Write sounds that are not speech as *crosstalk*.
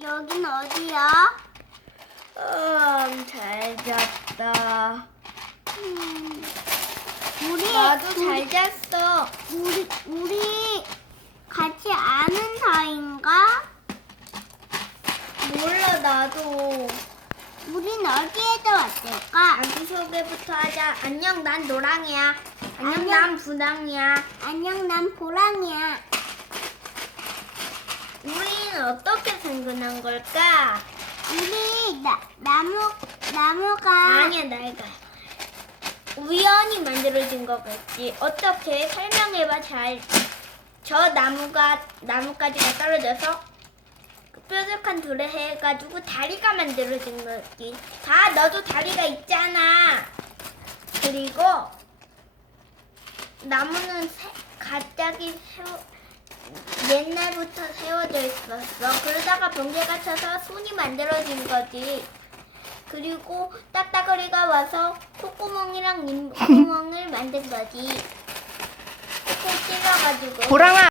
여긴 어디야? 음, 잘 잤다. 음, 우리 나도 우리, 잘 잤어. 우리 우리 같이 아는 사이인가? 몰라, 나도. 우린 어디에서 왔을까? 자기 소개부터 하자. 안녕, 난 노랑이야. 안녕, 안녕. 난 분황이야. 안녕, 난 보랑이야. 우리는 어떻게 생겨난 걸까? 우리 나, 나무 나무가 아니야, 낡아. 우연히 만들어진 거겠지. 어떻게 설명해봐 잘. 저 나무가 나뭇가지가 떨어져서 뾰족한 돌에 해가지고 다리가 만들어진 거지. 봐, 너도 다리가 있잖아. 그리고 나무는 세- 갑자기 세워, 옛날부터 세워져 있었어. 그러다가 번개가 쳐서 손이 만들어진 거지. 그리고 딱따거리가 와서 콧구멍이랑 입구멍을 *laughs* 만든 거지. 콕콕 찔러가지고. 보랑아